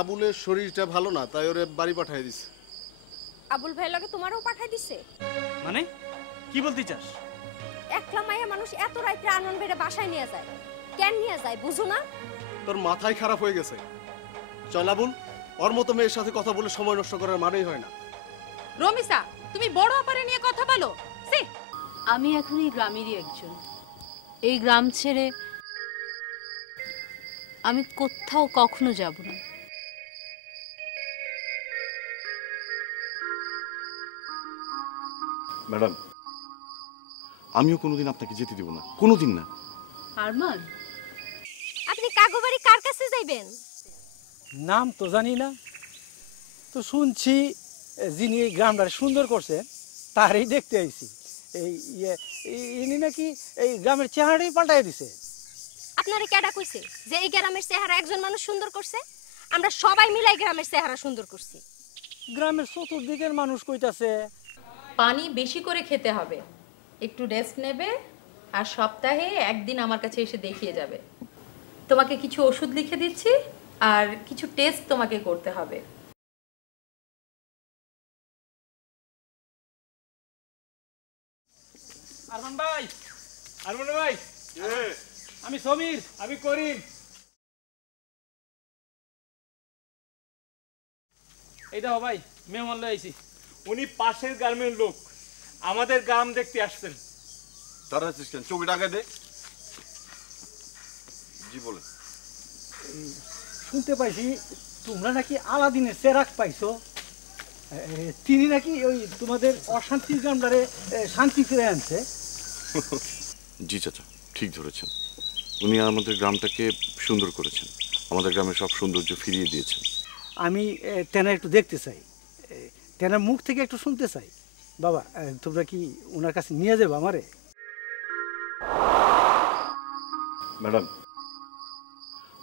আবুলের শরীরটা ভালো না, তাই ওরে বাড়ি পাঠিয়ে দিছে। আবুল ভাই লাগে তোমারও পাঠিয়ে দিছে? মানে কি বলতে চাস? একলা মাইয়া মানুষ এত রাতে আনন্দ বেড়ে বাসায় নিয়ে যায় কেন নিয়ে যায় বুঝো না? তোর মাথায় খারাপ হয়ে গেছে। চল আবুল, ওর মতো মেয়ের সাথে কথা বলে সময় নষ্ট করার মানেই হয় না। রমিসা, তুমি বড় আপারে নিয়ে কথা বলো। আমি এখন এই গ্রামেরই একজন। এই গ্রাম ছেড়ে আমি কোথাও কখনো যাব না। ম্যাডাম, আমিও কোনোদিন আপনাকে যেতে দেব না, কোনোদিন না। আরমান, আপনি কাগোবাড়ি কার কাছে যাইবেন? নাম তো জানি না, তো শুনছি যিনি এই গ্রামটা সুন্দর করছেন তারই দেখতে আইছি। এই ইনি নাকি এই গ্রামের চেহারাটাই পাল্টাই দিছে। আপনারে কেডা কইছে যে এই গ্রামের চেহারা একজন মানুষ সুন্দর করছে? আমরা সবাই মিলে গ্রামের চেহারা সুন্দর করছি। গ্রামের চতুর্দিকের মানুষ কইতাছে পানি বেশি করে খেতে হবে, একটু রেস্ট নেবে, আর সপ্তাহে একদিন আমার কাছে এসে দেখিয়ে যাবে। তোমাকে কিছু ওষুধ লিখে দিচ্ছি আর কিছু টেস্ট তোমাকে করতে হবে। আরমান ভাই, আরমান ভাই, আমি সমীর, আমি করিম। এই দেখো ভাই, মেহমান লয়ে আইছি। উনি পাশের গ্রামের লোক, আমাদের গ্রাম দেখতে আসছেন। তারা চোখ ডাকা দে। জি বলে। শুনতে পাইছি তোমরা নাকি আলাদিনের চেরাগ পাইছো। তিনি নাকি ওই তোমাদের অশান্তির গ্রামটারে শান্তি ফিরে আনছে। জি চাচা, ঠিক ধরেছেন। উনি আমাদের গ্রামটাকে সুন্দর করেছেন, আমাদের গ্রামের সব সৌন্দর্য ফিরিয়ে দিয়েছেন। আমি তেনা একটু দেখতে চাই, তেনার মুখ থেকে একটু শুনতে চাই। বাবা, তোমরা কি ওনার কাছে নিয়ে যাবে আমারে? ম্যাডাম,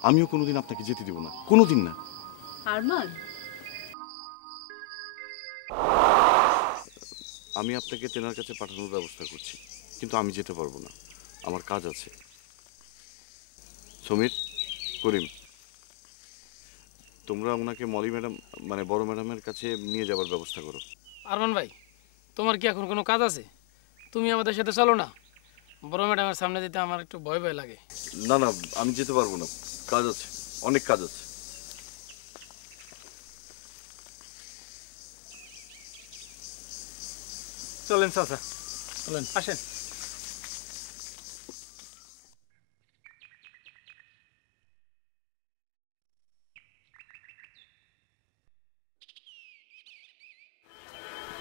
আমিও কোনোদিন আপনাকে যেতে দেব না, কোনোদিন না। আরমান, আমি আপনাকে তেনার কাছে পাঠানোর ব্যবস্থা করছি, কিন্তু আমি যেতে পারবো না, আমার কাজ আছে। সমীর, করিম, তোমরা ওনাকে মলি ম্যাডাম মানে বড় ম্যাডামের কাছে নিয়ে যাবার ব্যবস্থা করো। আরমান ভাই, তোমার কি এখন কোনো কাজ আছে? তুমি আমাদের সাথে চলো না। বড় ম্যাডামের সামনে যেতে আমার একটু ভয় ভয় লাগে। না না, আমি যেতে পারবো না, কাজ আছে, অনেক কাজ আছে। চলেন চাচা, চলেন, আসেন।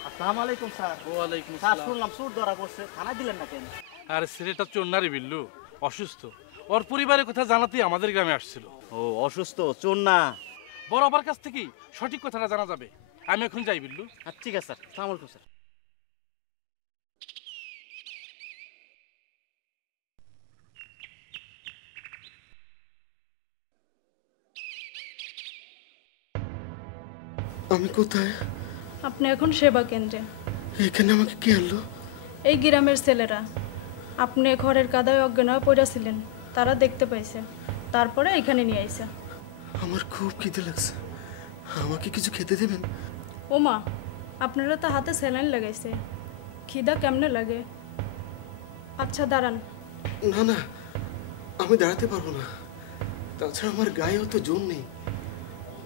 আসসালামু আলাইকুম স্যার। ওয়ালাইকুম স্যার, আসসালাম। শুনলাম চোর ধরা পড়ছে, থানায় দিলেন না কেন? আর ছেলেটা চন্নারি বিল্লু অসুস্থ, ওর পরিবারের কথা জানাতেই আমাদের গ্রামে আসছিল। ও অসুস্থ, চোর না। বড় আবার কাছ থেকেই সঠিক কথাটা জানা যাবে। আমি এখন যাই বিল্লু। আচ্ছা ঠিক আছে স্যার, আসসালামু আলাইকুম স্যার। আমি কোথায়? আপনি এখন সেবা কেন্দ্রে। এখানে আমাকে কে আনলো? এই গ্রামের ছেলেরা। আপনি ঘরের কাদায় অজ্ঞান হয়ে পড়েছিলেন, তারা দেখতে পাইছে, তারপরে এখানে নিয়ে আইছে। আমার খুব খিদে লাগছে, আমাকে কিছু খেতে দেবেন? ওমা, আপনারা তো হাতে স্যালাইন লাগাইছে, খিদা কেমনে লাগে? আচ্ছা দাঁড়ান। না না, আমি দাঁড়াতে পারবো না, তাছাড়া আমার গায়েও তো জোর নেই।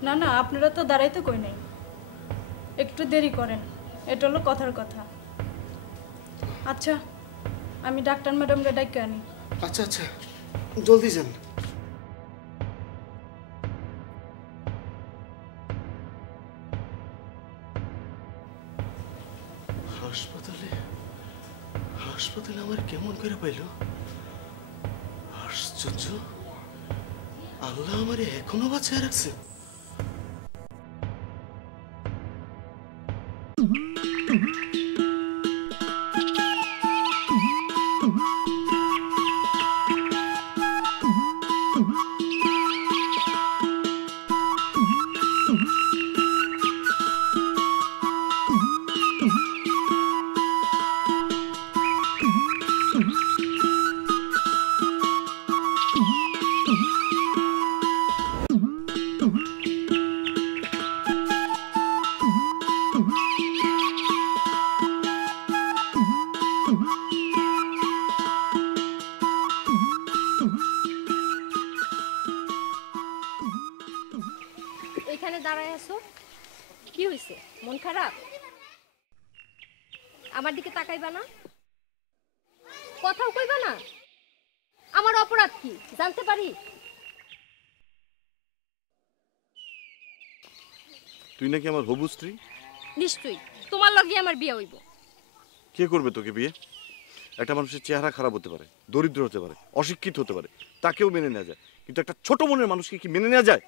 না না, আপনারা তো দাঁড়াইতে কই নাই, একটু দেরি করেন, এটা হলো কথার কথা। আচ্ছা, আমি ডাক্তার ম্যাডামকে ডাইকে আনি। আচ্ছা আচ্ছা, জলদি যান। হাসপাতালে হাসপাতালে আমার কেমন করে পাইল? আশ্চর্য, আল্লাহ আমারে এখনো বাঁচিয়ে রাখছে। এখানে দাঁড়ায় আছো, কি হয়েছে? মন খারাপ? আমার দিকে তাকাইবা না, কথাও কইবা না? আমার অপরাধ কি জানতে পারি? তুই নাকি আমার হবু স্ত্রী? নিশ্চয়ই, তোমার লগে আমার বিয়ে হইব। কে করবে তোকে বিয়ে? একটা মানুষের চেহারা খারাপ হতে পারে, দরিদ্র হতে পারে, অশিক্ষিত হতে পারে, তাকেও মেনে নেওয়া যায়, কিন্তু একটা ছোট মনের মানুষকে কি মেনে নেওয়া যায়?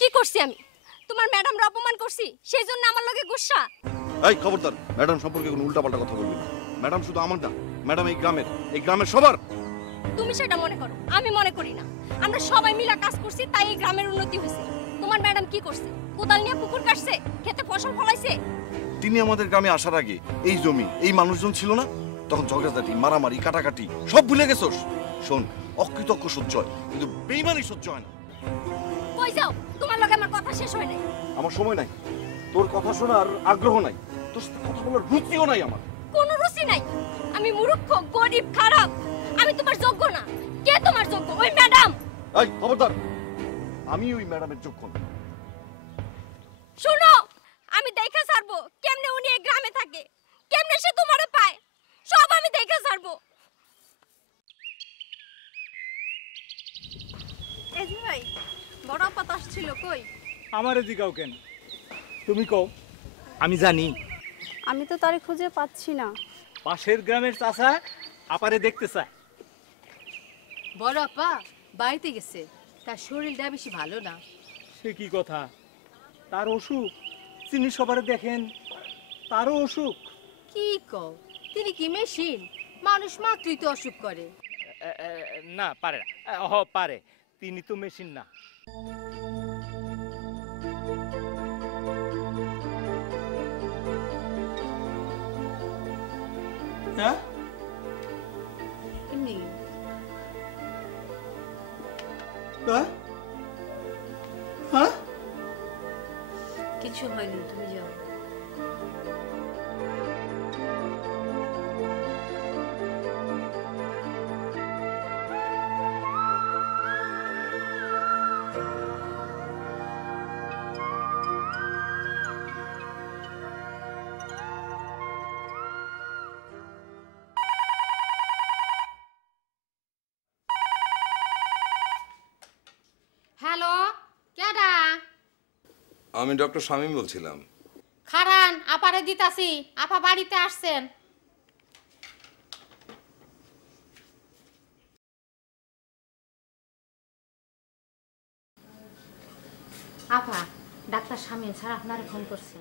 কি করছি আমি? তোমার ম্যাডামরা অপমান করছি, সেই জন্য আমার লগে গুসা? এই খবরদার, ম্যাডাম সম্পর্কে কোনো উল্টাপাল্টা কথা বলবি না। ম্যাডাম শুধু আমার না, ম্যাডাম এই গ্রামের সবার। তুমি সেটা মনে করো, আমি মনে করি না। আমরা সবাই মিলে কাজ করছি, তাই এই গ্রামের উন্নতি হয়েছে। তোমার ম্যাডাম কি করছে? কোদাল নিয়ে পুকুর কাটছে, খেতে ফসল ফলাইছে। তিনি আমাদের গ্রামে আসার আগে এই জমি, এই মানুষজন ছিল না, তখন ঝগড়াঝাটি, মারামারি, কাটাকাটি সব ভুলে গেছোস। শোন, অকৃতজ্ঞ সহ্য হয়, কিন্তু বেইমানি সহ্য হয় না। কই যাও? তোমার লগে আমার কথা শেষ হয় নাই। আমার সময় নাই, তোর কথা শোনার আগ্রহ নাই, তোর সাথে কথা বলার রুচিও নাই আমার। কোনো রুচি নাই। আমি মূর্খ, গরিব, খারাপ। আমি তোমার যোগ্য না। কে তোমার যোগ্য? ওই ম্যাডাম। এই খবরদার, আমি ওই ম্যাডামের যোগ্য না। শুনো, আমি দেখা ছাড়বো কেমনে উনি এই গ্রামে থাকে, কেমনে সে তোমারে পায়, সব আমি দেখা ছাড়বো। এই যে ভাই, বড় আপা তো আসছিল, কই? আমারে জিগাও কেন? তুমি কও, আমি জানি। আমি তো তারে খুঁজে পাচ্ছি না। পাশের গ্রামের চাচা আপারে দেখতে চায়। বড় আপা বাড়িতে গেছে, তার শরীরটা বেশি ভালো না। সে কি কথা? তার অসুখ চিনি সবারে দেখেন, তারও অসুখ। কি কও, তিনি কি মেশিন? মানুষ মাত্রই তো অসুখ করে। না পারে না, পারে, তিনি তো মেশিন না। হ্যাঁ এমনি হ্যাঁ, কিছু হয়নি, তুমি যাও। হ্যালো, কেডা? আমি ডক্টর শামীম বলছিলাম। খারান, আপারে দিতাছি, আপা বাড়িতে আসছেন। আপা ডাক্তার শামীম স্যার আপনারে ফোন করছে।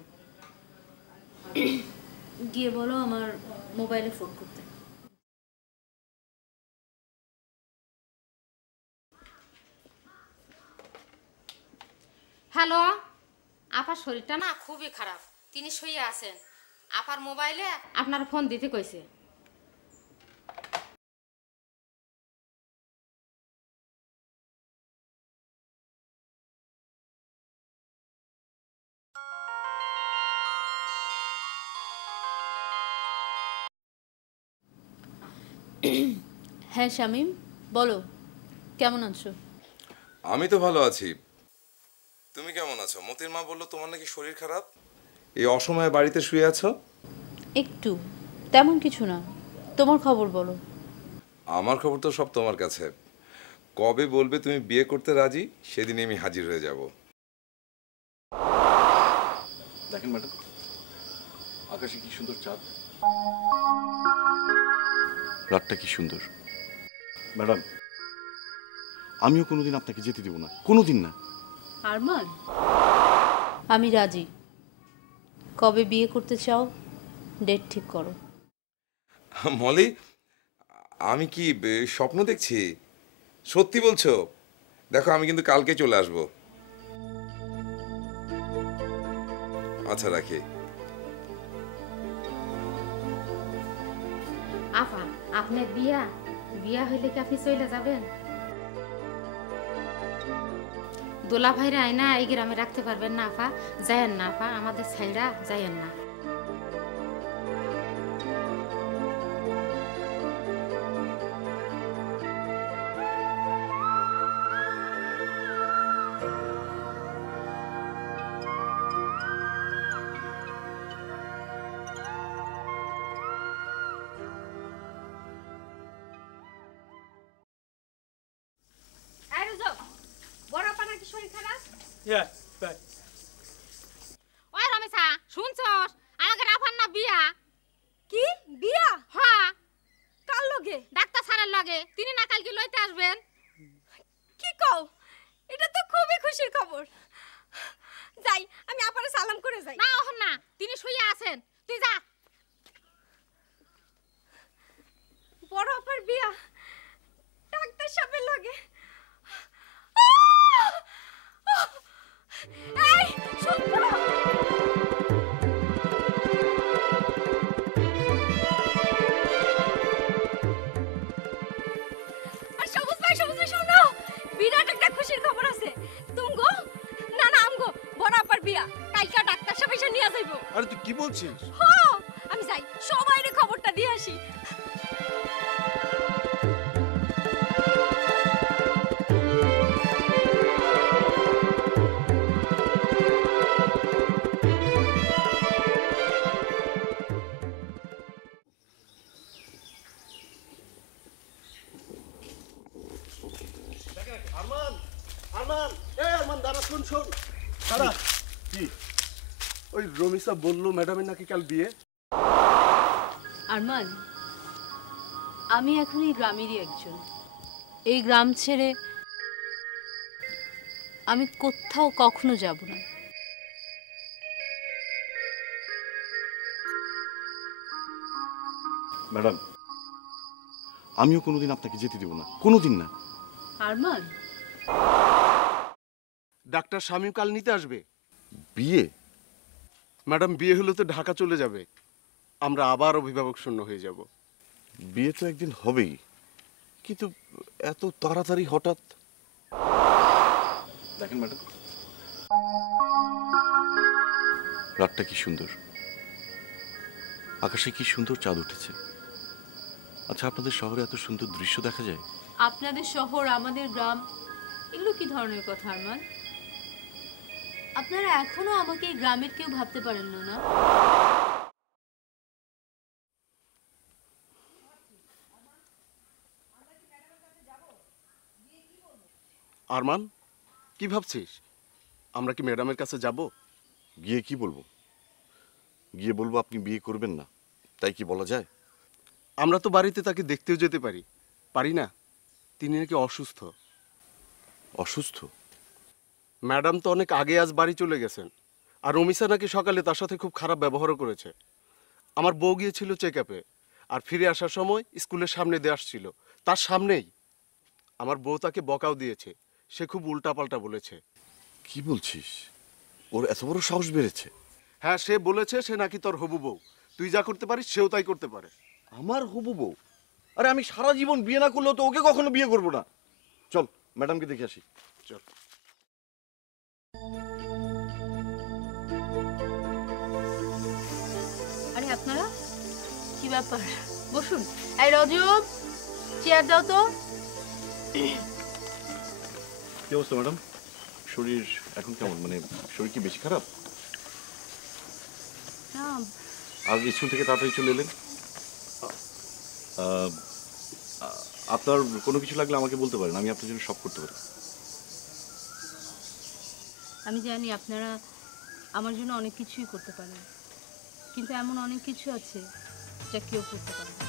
গিয়ে বলো আমার মোবাইলে ফোন করতে। হ্যালো, আপার শরীরটা না খুবই খারাপ, তিনি শুয়ে আছেন। আপার মোবাইলে আপনার ফোন দিতে কইছে। হ্যাঁ শামীম, বলো কেমন আছো? আমি তো ভালো আছি, তুমি কেমন আছো? মতির মা বললো তোমার নাকি শরীর খারাপ, এই অসময়ে বাড়িতে শুয়ে আছো। একটু, তেমন কিছু না। তোমার খবর বলো। আমার খবর তো সব তোমার কাছে। কবে বলবে তুমি বিয়ে করতে রাজি, সেদিনই আমি হাজির হয়ে যাব। দেখেন ম্যাডাম, আকাশে কি সুন্দর চাঁদ, রাতটা কি সুন্দর। ম্যাডাম, আমিও কোনোদিন আপনাকে যেতে দেব না, কোনোদিন না। আরমান, আমি রাজি। কবে বিয়ে করতে চাও, ডেট ঠিক করো। মলি, আমি কি স্বপ্ন দেখছি? সত্যি বলছো? দেখো, আমি কিন্তু কালকে চলে আসব। আচ্ছা, রাখি। আপা আপনার বিয়া বিয়া হইলে কি আপনি চলে যাবেন? দোলা ভাইরা আয়না এই গ্রামে রাখতে পারবেন না আপা? যায়েন না আপা, আমাদের ছাইরা যায়েন না। এই রুজো, বড় আপা নাকি শরীর খারাপ? ওই রমেশা, শুনছস? আমাকে রাফার না বিয়া। কি বিয়া? হ্যাঁ। কার লগে? ডাক্তার স্যারের লগে। তিনি না কালকে লইতে আসবেন। কি কও? এটা তো খুবই খুশির খবর। যাই, আমি আপারে সালাম করে যাই। না ওহন না, তিনি শুয়ে আছেন, তুই যা। বড় আপার বিয়া ডাক্তার সাহেবের লগে। এই শুনছো? আর সবুজ ভাই শোনো, বিরাট একটা খুশির খবর আছে। তুমগো না না আমগো বড় আপার বিয়া কালকে ডাক্তার সাহেব এসে নিয়ে যাইবো। আরে তুই কি বলছিস? হ্যাঁ, আমি যাই সবাইরে খবরটা দিয়ে আসি। আরমান, আরমান, আরমান দাঁড়া, শোন। দাঁড়া। কি? ওই রমিসা বললো ম্যাডামের নাকি কাল বিয়ে। আরমান, আমি এখন এই গ্রামেরই একজন। এই গ্রাম ছেড়ে আমি কোথাও কখনো যাব না। ম্যাডাম, আমিও কোনোদিন আপনাকে যেতে দেব না, কোনোদিন না। আরমান, ডাক্তার শামীম কাল নিতে আসবে। বিয়ে? ম্যাডাম বিয়ে হলে তো ঢাকা চলে যাবে, আমরা আবার অভিভাবক শূন্য হয়ে যাব। বিয়ে তো একদিন হবেই, কিন্তু এত তাড়াতাড়ি হঠাৎ? দেখেন ম্যাডাম, রাতটা কি সুন্দর, আকাশে কি সুন্দর চাঁদ উঠেছে। আচ্ছা, আপনাদের শহরে এত সুন্দর দৃশ্য দেখা যায়? আপনাদের শহর, আমাদের গ্রাম, এগুলো কি ধরনের কথা আরমান? আপনারা এখনো আমাকে এই গ্রামের কেউ ভাবতে পারেন না, না? আরমান, কি ভাবছিস? আমরা কি ম্যাডামের কাছে যাব? গিয়ে কি বলবো? গিয়ে বলবো আপনি বিয়ে করবেন না, তাই কি বলা যায়? আমরা তো বাড়িতে তাকে দেখতেও যেতে পারি, পারি না? তিনি নাকি অসুস্থ। অসুস্থ? ম্যাডাম তো অনেক আগে আজ বাড়ি চলে গেছেন, আর রমিসা নাকি সকালে তার সাথে খুব খারাপ ব্যবহারও করেছে। আমার বউ গিয়েছিল চেক আপে, আর ফিরে আসার সময় স্কুলের সামনে দিয়ে আসছিল, তার সামনেই আমার বউ তাকে বকাও দিয়েছে। সে খুব উল্টাপাল্টা বলেছে। কি বলছিস? ওর এত বড় সাহস বেড়েছে? হ্যাঁ, সে বলেছে সে নাকি তোর হবু বউ, তুই যা করতে পারিস সেও তাই করতে পারে। আমার হবু বউ? আরে আমি সারা জীবন বিয়ে না করলেও তো ওকে কখনো বিয়ে করবো না। চল ম্যাডামকে দেখে আসি। চল। আরে আপনারা কি ব্যাপার, বসুন। এই রজব, চেয়ার দাও তো। কি অবস্থা ম্যাডাম? শরীর এখন কেমন? মানে শরীর কি বেশি খারাপ? না, আজ স্কুল থেকে তাড়াতাড়ি চলে এলেন। আপনার কোনো কিছু লাগলে আমাকে বলতে পারেন, আমি আপনার জন্য সব করতে পারি। আমি জানি আপনারা আমার জন্য অনেক কিছুই করতে পারেন, কিন্তু এমন অনেক কিছু আছে যা কেউ করতে পারে না।